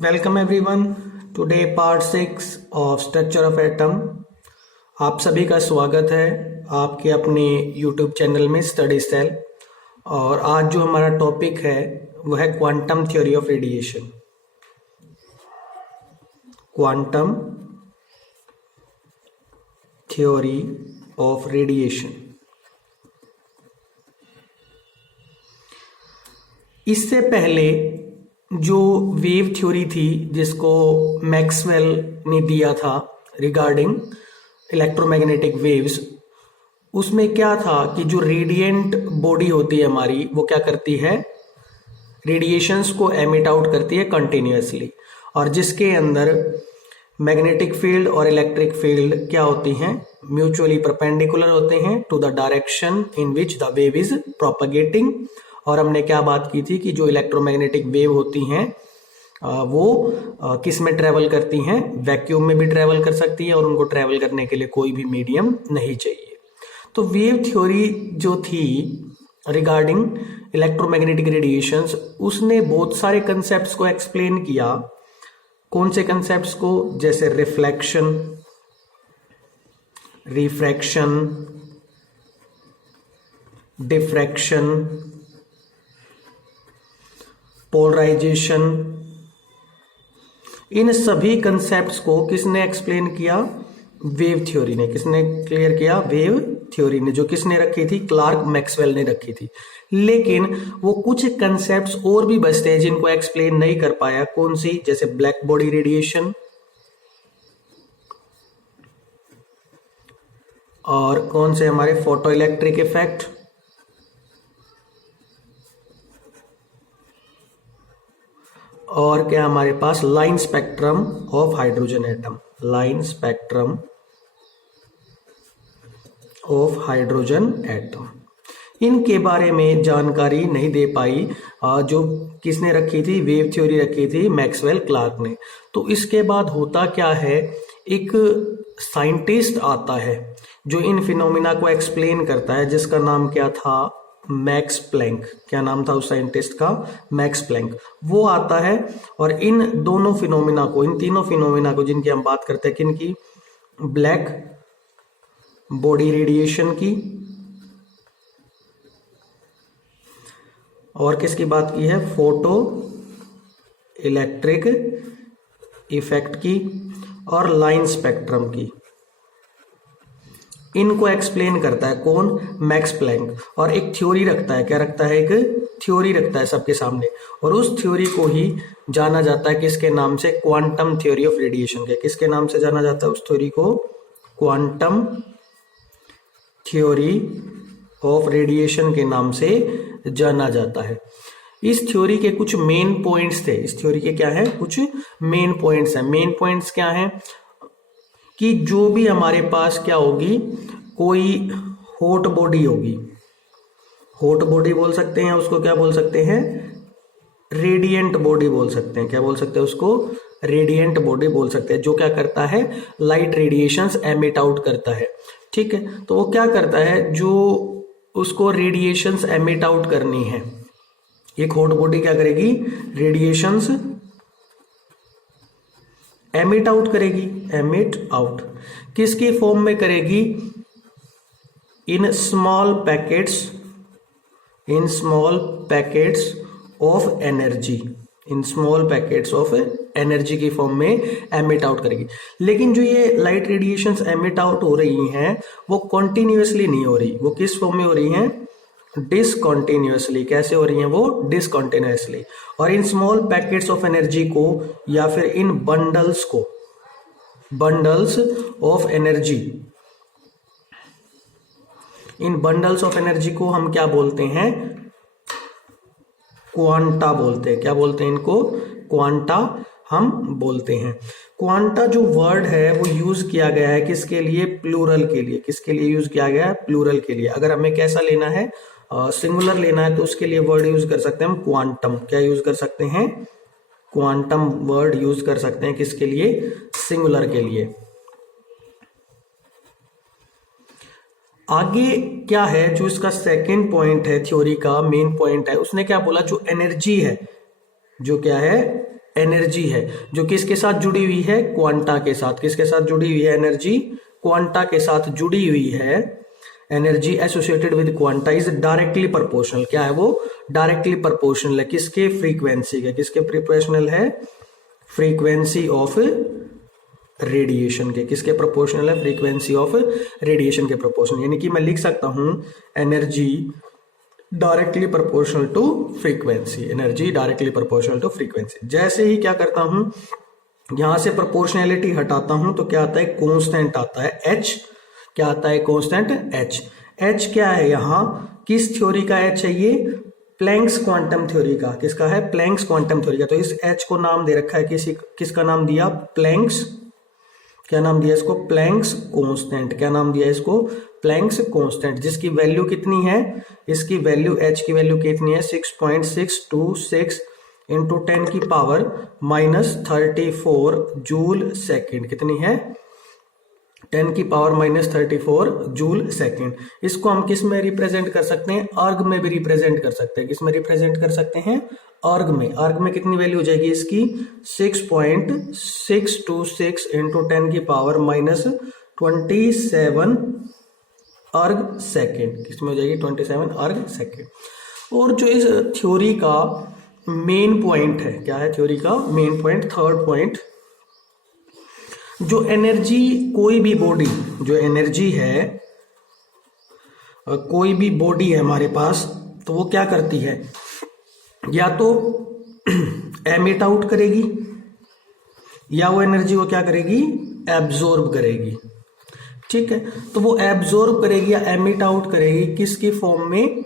Welcome everyone. Today part 6 of structure of atom. आप सभी का स्वागत है आपके अपने यूट्यूब चैनल में स्टडी सेल। और आज जो हमारा टॉपिक है वो है quantum theory of radiation. Quantum theory of radiation. इससे पहले जो वेव थ्योरी थी जिसको मैक्सवेल ने दिया था रिगार्डिंग इलेक्ट्रोमैग्नेटिक वेव्स, उसमें क्या था कि जो रेडिएंट बॉडी होती है हमारी वो क्या करती है, रेडिएशंस को एमिट आउट करती है कंटिन्यूअसली, और जिसके अंदर मैग्नेटिक फील्ड और इलेक्ट्रिक फील्ड क्या होती हैं, म्यूचुअली परपेंडिकुलर होते हैं to the direction in which the wave is propagating. और हमने क्या बात की थी कि जो इलेक्ट्रोमैग्नेटिक वेव होती हैं वो किस में ट्रेवल करती हैं, वैक्यूम में भी ट्रेवल कर सकती है और उनको ट्रेवल करने के लिए कोई भी मीडियम नहीं चाहिए। तो वेव थ्योरी जो थी रिगार्डिंग इलेक्ट्रोमैग्नेटिक रेडिएशंस, उसने बहुत सारे कंसेप्ट्स को एक्सप्लेन किया। कौन से कंसेप्ट्स को? जैसे रिफ्लेक्शन, रिफ्रैक्शन, डिफ्रैक्शन, पोलराइजेशन। इन सभी कंसेप्ट्स को किसने एक्सप्लेन किया? वेव थ्योरी ने। किसने क्लियर किया? वेव थ्योरी ने, जो किसने रखी थी? क्लार्क मैक्सवेल ने रखी थी। लेकिन वो कुछ कंसेप्ट्स और भी बचते हैं जिनको एक्सप्लेन नहीं कर पाया। कौन सी? जैसे ब्लैक बॉडी रेडिएशन, और कौन से हमारे फोटो इलेक्ट्रिक इफेक्ट, और क्या हमारे पास line spectrum of hydrogen atom, line spectrum of hydrogen atom. इनके बारे में जानकारी नहीं दे पाई। जो किसने रखी थी? वेव थ्योरी रखी थी मैक्सवेल क्लार्क ने। तो इसके बाद होता क्या है, एक साइंटिस्ट आता है जो इन फिनोमिना को एक्सप्लेन करता है, जिसका नाम क्या था? Max Planck. क्या नाम था उस साइंटिस्ट का? Max Planck. वो आता है और इन दोनों फिनोमिना को, इन तीनों फिनोमिना को जिनकी हम बात करते हैं, किनकी? ब्लैक बॉडी रेडिएशन की, और किसकी बात की है? फोटो इलेक्ट्रिक इफेक्ट की, और लाइन स्पेक्ट्रम की। इनको एक्सप्लेन करता है कौन? Max Planck. और एक थ्योरी रखता है। क्या रखता है? एक थ्योरी रखता है सबके सामने, और उस थ्योरी को ही जाना जाता है किसके नाम से? क्वांटम थ्योरी ऑफ रेडिएशन के। किसके नाम से जाना जाता है उस थ्योरी को? क्वांटम थ्योरी ऑफ रेडिएशन के नाम से जाना जाता है। इस थ्योरी के कुछ मेन पॉइंट्स थे। इस थ्योरी के क्या है? कुछ मेन पॉइंट्स हैं। मेन पॉइंट्स क्या हैं कि जो भी हमारे पास क्या होगी, कोई हॉट बॉडी होगी, हॉट बॉडी बोल सकते हैं उसको, क्या बोल सकते हैं? रेडिएंट बॉडी बोल सकते हैं। क्या बोल सकते हैं उसको? रेडिएंट बॉडी बोल सकते हैं। जो क्या करता है? लाइट रेडिएशंस एमिट आउट करता है। ठीक है, तो वो क्या करता है, जो उसको रेडिएशंस एमिट आउट करनी है, एक हॉट बॉडी क्या करेगी? रेडिएशंस एमिट आउट करेगी। एमिट आउट किसकी फॉर्म में करेगी? In small packets, in small packets of energy, in small packets of energy की फॉर्म में एमिट आउट करेगी। लेकिन जो ये लाइट रेडिएशंस एमिट आउट हो रही हैं वो कॉन्टिन्यूसली नहीं हो रही। वो किस फॉर्म में हो रही हैं? डिसकॉन्टिन्यूसली। कैसे हो रही हैं वो? डिसकॉन्टिन्यूसली। और in small packets of energy को, या फिर इन बंडल्स को, bundles of energy, in bundles of energy को हम क्या बोलते हैं? क्वांटा बोलते हैं। क्या बोलते हैं इनको? क्वांटा हम बोलते हैं। क्वांटा जो वर्ड है वो यूज किया गया है किसके लिए? प्लूरल के लिए। किसके लिए यूज किया गया है? प्लूरल के लिए। अगर हमें कैसा लेना है, सिंगुलर लेना है, तो उसके लिए वर्ड यूज कर सकते हैं हम क्वांटम। क्या यूज कर सकते हैं? क्वांटम वर्ड यूज कर सकते हैं। किसके लिए? सिंगुलर के लिए। आगे क्या है, जो इसका सेकेंड पॉइंट है थ्योरी का, मेन पॉइंट है, उसने क्या बोला? जो एनर्जी है, जो क्या है? एनर्जी है जो किसके साथ जुड़ी हुई है, क्वांटा के साथ। किसके साथ जुड़ी हुई है एनर्जी, क्वांटा के साथ जुड़ी हुई है। Energy associated with quanta is directly proportional. क्या है वो, डायरेक्टली प्रोपोर्शनल है किसके, फ्रीक्वेंसी के। किसके प्रोपोर्शनल है, फ्रीक्वेंसी ऑफ रेडिएशन के। किसके प्रोपोर्शनल है, फ्रीक्वेंसी ऑफ रेडिएशन के प्रोपोर्शनल। यानी कि मैं लिख सकता हूं energy directly proportional to frequency. Energy directly proportional to frequency. जैसे ही क्या करता हूं, यहां से प्रोपोर्शनैलिटी हटाता हूं तो क्या आता है, कांस्टेंट आता है एच। क्या आता है, कांस्टेंट एच। एच क्या है यहां, किस थ्योरी का एच है ये, प्लैंक्स क्वांटम थ्योरी का। किसका है, प्लैंक्स क्वांटम थ्योरी का। तो इस एच को नाम दे रखा है किसका नाम दिया, प्लैंक्स। क्या नाम दिया इसको, प्लैंक्स कांस्टेंट। क्या नाम दिया इसको, प्लैंक्स कांस्टेंट, जिसकी वैल्यू कितनी है, इसकी वैल्यू एच की वैल्यू कितनी है, 6.626 इंटू 10 की पावर -34 जूल सेकेंड। कितनी है, 10 की पावर -34 जूल सेकेंड। इसको हम किस में रिप्रेजेंट कर सकते हैं, अर्ग में भी रिप्रेजेंट कर सकते हैं। किस में रिप्रेजेंट कर सकते हैं, अर्ग में। अर्ग में कितनी वैल्यू हो जाएगी इसकी, 6.626 इंटू 10 की पावर -27 अर्ग सेकेंड। किसमें हो जाएगी, 27 अर्ग सेकेंड। और जो इस थ्योरी का मेन पॉइंट है, क्या है थ्योरी का मेन पॉइंट, थर्ड पॉइंट, जो एनर्जी, कोई भी बॉडी, जो एनर्जी है, कोई भी बॉडी है हमारे पास, तो वो क्या करती है, या तो एमिट आउट करेगी या वो एनर्जी को क्या करेगी, एब्जॉर्ब करेगी। ठीक है, तो वो एब्जॉर्ब करेगी या एमिट आउट करेगी किसकी फॉर्म में,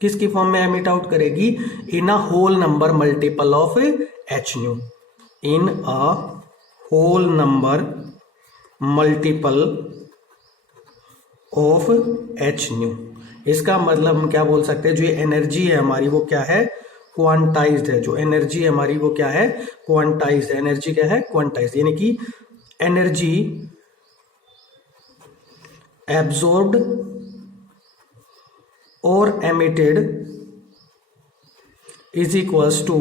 किसकी फॉर्म में एमिट आउट करेगी, in a whole number multiple of H nu. In a whole number multiple of H nu. इसका मतलब हम क्या बोल सकते हैं, जो ये एनर्जी है हमारी वो क्या है, क्वांटाइज्ड है। जो एनर्जी है हमारी वो क्या है, क्वांटाइज्ड है। एनर्जी क्या है, क्वांटाइज्ड। यानी कि एनर्जी एब्जॉर्ब्ड और emitted is equals to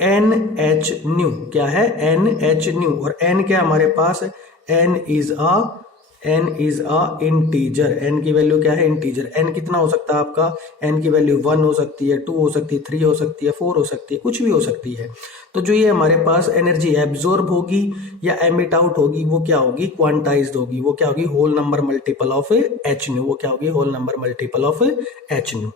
N H nu. क्या है, एन एच न्यू। और एन क्या हमारे पास, n is a integer. N की वैल्यू क्या है, इंटीजर। एन कितना हो सकता है आपका, एन की वैल्यू 1 हो सकती है, 2 हो सकती है, 3 हो सकती है, 4 हो सकती है, कुछ भी हो सकती है। तो जो ये हमारे पास एनर्जी एब्जॉर्ब होगी या एमिट आउट होगी वो क्या होगी, क्वांटाइज्ड होगी। वो क्या होगी, whole number multiple of H nu. वो क्या होगी, whole number multiple of H nu.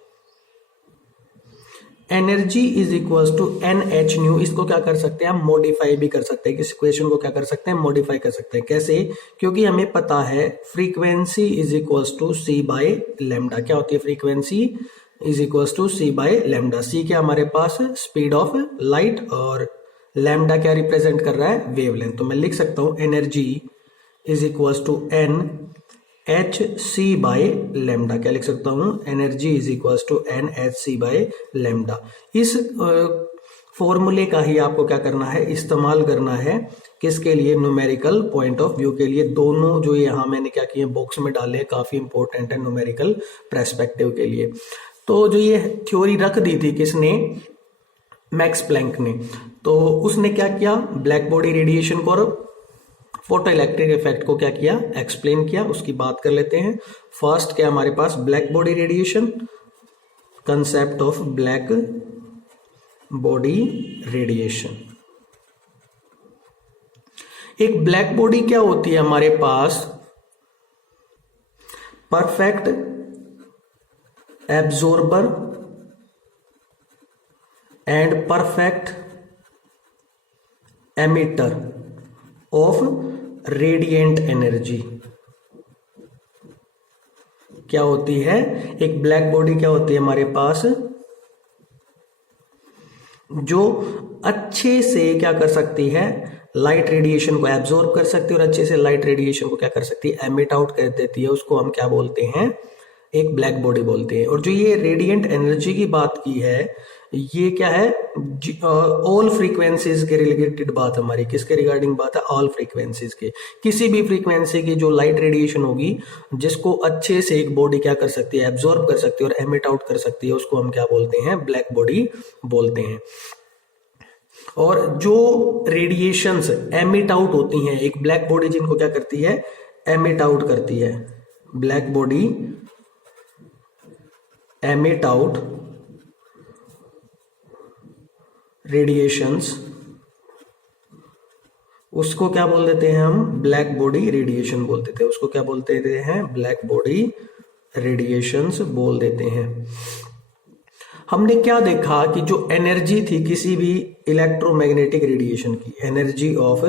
Energy is equals to N H nu. इसको क्या कर सकते हैं हम, मॉडिफाई भी कर सकते हैं। इस इक्वेशन को क्या कर सकते हैं, मॉडिफाई कर सकते हैं। कैसे, क्योंकि हमें पता है frequency is equals to c by lambda. क्या होती है, frequency is equals to c by lambda. C क्या हमारे पास, स्पीड ऑफ लाइट, और लैम्डा क्या रिप्रेजेंट कर रहा है, वेवलेंथ। तो मैं लिख सकता हूं energy is equals to N h c by lambda. क्या लिख सकता हूं, energy is equals to N h c by lambda. इस फॉर्मूले का ही आपको क्या करना है, इस्तेमाल करना है किसके लिए, न्यूमेरिकल पॉइंट ऑफ व्यू के लिए। दोनों जो यहाँ मैंने क्या किए बॉक्स में डाले हैं, काफी इंपॉर्टेंट है न्यूमेरिकल पर्सपेक्टिव के लिए। तो जो ये थ्योरी रख दी थी किसने, मैक्स प्लैंक ने, तो उसने क्या किया, ब्लैक बॉडी रेडिएशन को और फोटो इलेक्ट्रिक इफेक्ट को क्या किया, एक्सप्लेन किया। उसकी बात कर लेते हैं। फर्स्ट क्या हमारे पास, black body radiation, concept of black body radiation. एक ब्लैक बॉडी क्या होती है हमारे पास, perfect absorber and perfect emitter of radiant energy. क्या होती है, एक ब्लैक बॉडी क्या होती है हमारे पास, जो अच्छे से क्या कर सकती है, लाइट रेडिएशन को एब्जॉर्ब कर सकती है और अच्छे से लाइट रेडिएशन को क्या कर सकती है, एमिट आउट कर देती है। उसको हम क्या बोलते हैं, एक ब्लैक बॉडी बोलते हैं। और जो ये रेडिएंट एनर्जी की बात की है, ये क्या है, ऑल फ्रीक्वेंसीज के रिलेटेड बात हमारी, किसके रिगार्डिंग बात है, ऑल फ्रीक्वेंसीज के। किसी भी फ्रीक्वेंसी की जो लाइट रेडिएशन होगी जिसको अच्छे से एक बॉडी क्या कर सकती है, एब्जॉर्ब कर सकती है और एमिट आउट कर सकती है, उसको हम क्या बोलते हैं, ब्लैक बॉडी बोलते हैं। और जो रेडिएशंस एमिट आउट होती हैं, एक ब्लैक बॉडी जिनको क्या करती है, एमिट आउट करती है, black body emit out radiations, उसको क्या बोल देते हैं हम, ब्लैक बॉडी रेडिएशन बोल देते हैं, उसको क्या बोलते हैं, ब्लैक बॉडी रेडिएशंस बोल देते हैं। हमने क्या देखा कि जो एनर्जी थी किसी भी इलेक्ट्रोमैग्नेटिक रेडिएशन की, एनर्जी ऑफ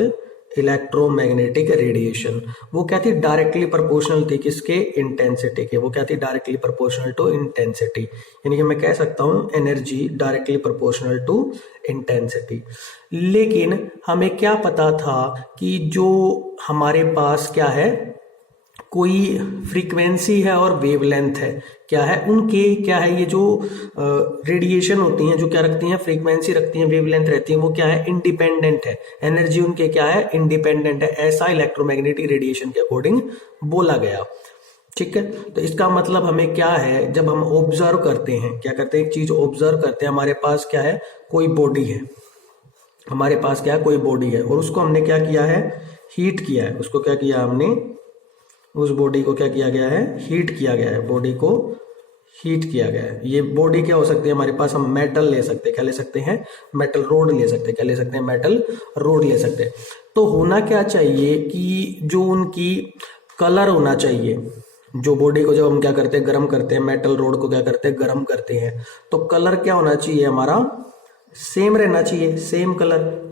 इलेक्ट्रोमैग्नेटिक रेडिएशन, वो क्या थी, डायरेक्टली प्रोपोर्शनल थी किसके, इंटेंसिटी के, वो क्या थी, डायरेक्टली प्रोपोर्शनल टू इंटेंसिटी, यानी कि मैं कह सकता हूं energy directly proportional to intensity. लेकिन हमें क्या पता था कि जो हमारे पास क्या है, कोई फ्रीक्वेंसी है और वेवलेंथ है, क्या है उनके, क्या है ये जो रेडिएशन होती हैं, जो क्या रखती हैं, फ्रीक्वेंसी रखती हैं, वेवलेंथ रहती है, वो क्या है, इंडिपेंडेंट है, एनर्जी उनके क्या है, इंडिपेंडेंट है, ऐसा इलेक्ट्रोमैग्नेटिक रेडिएशन के अकॉर्डिंग बोला गया। ठीक है, तो इसका मतलब हमें क्या है, जब हम ऑब्जर्व करते हैं, क्या करते हैं, एक चीज ऑब्जर्व करते हैं, हमारे पास क्या है, कोई बॉडी है, हमारे पास क्या है, कोई बॉडी है, और उसको हमने क्या किया है, हीट किया है, उसको क्या किया हमने, उस बॉडी को क्या किया गया है, हीट किया गया है, बॉडी को हीट किया गया है। ये बॉडी क्या हो सकती है हमारे पास, हम मेटल ले सकते हैं, क्या ले सकते हैं, मेटल रोड ले सकते हैं, क्या ले सकते हैं, मेटल रोड ले सकते हैं। तो होना क्या चाहिए कि जो उनकी कलर होना चाहिए, जो बॉडी को जब हम क्या करते हैं, गर्म करते हैं, मेटल रोड को क्या करते हैं, गर्म करते हैं, तो कलर क्या होना चाहिए हमारा, सेम रहना चाहिए, सेम कलर,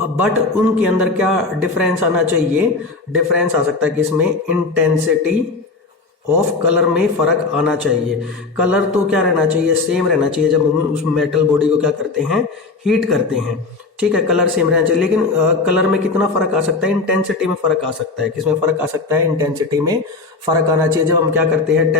बट उनके अंदर क्या डिफरेंस आना चाहिए, डिफरेंस आ सकता है कि इसमें इंटेंसिटी ऑफ कलर में फर्क आना चाहिए। कलर तो क्या रहना चाहिए, सेम रहना चाहिए, जब हम उस मेटल बॉडी को क्या करते हैं, हीट करते हैं, ठीक है, कलर सेम रहना चाहिए। लेकिन कलर में कितना फर्क आ सकता है, इंटेंसिटी में फर्क आ सकता है, किसमें फर्क आ सकता है, इंटेंसिटी में फर्क आना चाहिए। जब हम क्या करते हैं,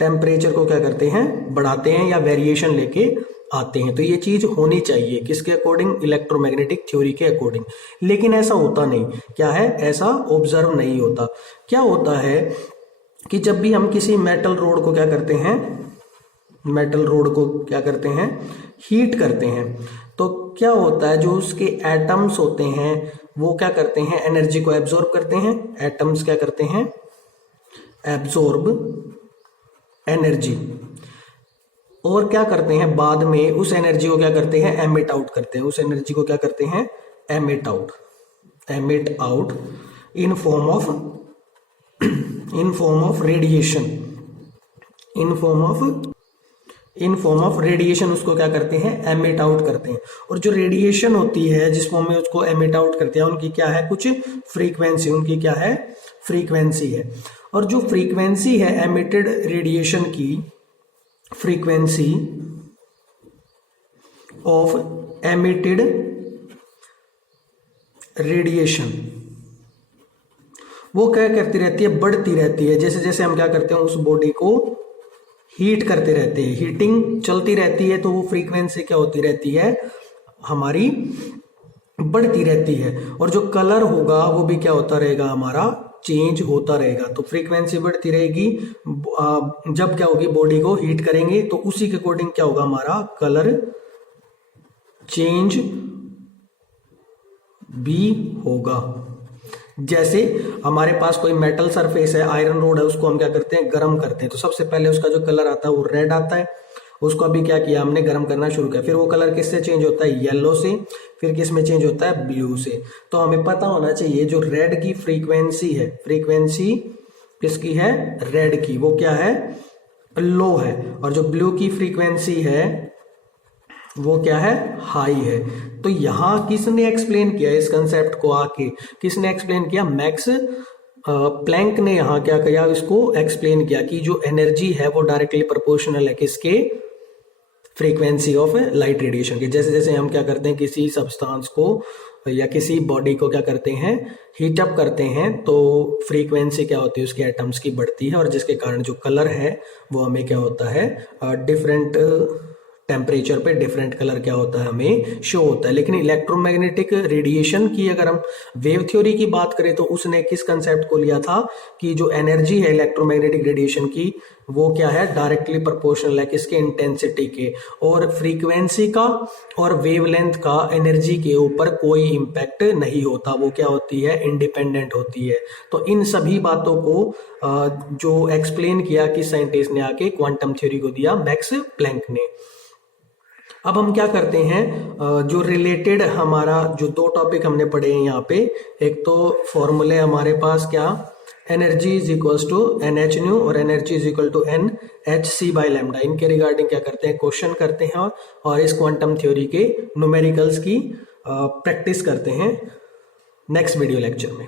टेम्परेचर को क्या करते हैं, बढ़ाते हैं या वेरिएशन लेके आते हैं, तो ये चीज होनी चाहिए किसके अकॉर्डिंग, इलेक्ट्रोमैग्नेटिक थ्योरी के अकॉर्डिंग। लेकिन ऐसा होता नहीं, क्या है, ऐसा ऑब्जर्व नहीं होता। क्या होता है कि जब भी हम किसी मेटल रोड को क्या करते हैं, मेटल रोड को क्या करते हैं, हीट करते हैं, तो क्या होता है, जो उसके एटम्स होते हैं वो क्या करते हैं, एनर्जी को एब्जॉर्ब करते हैं, एटम्स क्या करते हैं, एब्जॉर्ब एनर्जी, और क्या करते हैं, बाद में उस एनर्जी को क्या करते हैं, एमिट आउट करते हैं, उस एनर्जी को क्या करते हैं, emit out in form of radiation, in form of radiation उसको क्या करते हैं, एमिट आउट करते हैं। और जो रेडिएशन होती है जिस फॉर्म में उसको एमिट आउट करते हैं, उनकी क्या है, कुछ फ्रीक्वेंसी, उनकी क्या है, फ्रीक्वेंसी है। और जो फ्रीक्वेंसी है एमिटेड रेडिएशन की, फ्रीक्वेंसी ऑफ एमिटेड रेडिएशन, वो क्या करती रहती है, बढ़ती रहती है। जैसे जैसे हम क्या करते हैं, उस बॉडी को हीट करते रहते हैं, हीटिंग चलती रहती है, तो वो फ्रीक्वेंसी क्या होती रहती है, हमारी बढ़ती रहती है। और जो कलर होगा वो भी क्या होता रहेगा, हमारा चेंज होता रहेगा। तो फ्रीक्वेंसी बढ़ती रहेगी, जब क्या होगी, बॉडी को हीट करेंगे तो उसी के अकॉर्डिंग क्या होगा, हमारा कलर चेंज भी होगा। जैसे हमारे पास कोई मेटल सरफेस है, आयरन रोड है, उसको हम क्या करते हैं, गर्म करते हैं, तो सबसे पहले उसका जो कलर आता है वो रेड आता है। उसको अभी क्या किया हमने, गर्म करना शुरू किया, फिर वो कलर किससे चेंज होता है, येलो से, फिर किस में चेंज होता है, ब्लू से। तो हमें पता होना चाहिए जो रेड की फ्रीक्वेंसी है, फ्रीक्वेंसी किसकी है, रेड की, वो क्या है, लो है। और जो ब्लू की फ्रीक्वेंसी है वो क्या है, हाई है। तो यहां किसने एक्सप्लेन किया इस कंसेप्ट को, आके किसने एक्सप्लेन किया, मैक्स प्लैंक ने यहाँ क्या किया, इसको एक्सप्लेन किया कि जो एनर्जी है वो डायरेक्टली प्रोपोर्शनल है किसके, फ्रीक्वेंसी ऑफ लाइट रेडिएशन के। जैसे जैसे हम क्या करते हैं, किसी सब्सटेंस को या किसी बॉडी को क्या करते हैं, हीट अप करते हैं, तो फ्रीक्वेंसी क्या होती है, उसके एटम्स की बढ़ती है, और जिसके कारण जो कलर है वो हमें क्या होता है, डिफरेंट टेम्परेचर पे डिफरेंट कलर क्या होता है हमें शो होता है। लेकिन इलेक्ट्रोमैग्नेटिक रेडिएशन की अगर हम वेव थ्योरी की बात करें तो उसने किस कंसेप्ट को लिया था कि जो एनर्जी है इलेक्ट्रोमैग्नेटिक रेडिएशन की वो क्या है, डायरेक्टली प्रोपोर्शनल है किसके, इंटेंसिटी के, और फ्रीक्वेंसी का और वेवलेंथ का एनर्जी के ऊपर कोई इम्पैक्ट नहीं होता, वो क्या होती है, इंडिपेंडेंट होती है। तो इन सभी बातों को जो एक्सप्लेन किया कि साइंटिस्ट ने आके क्वांटम थ्योरी को दिया मैक्स प्लैंक ने। अब हम क्या करते हैं, जो रिलेटेड हमारा जो दो टॉपिक हमने पढ़े हैं यहाँ पे, एक तो फॉर्मूले हमारे पास क्या, energy is equals to N H nu और energy is equal to N h c by lambda, इनके रिगार्डिंग क्या करते हैं, क्वेश्चन करते हैं और इस क्वांटम थ्योरी के न्यूमेरिकल्स की प्रैक्टिस करते हैं नेक्स्ट वीडियो लेक्चर में।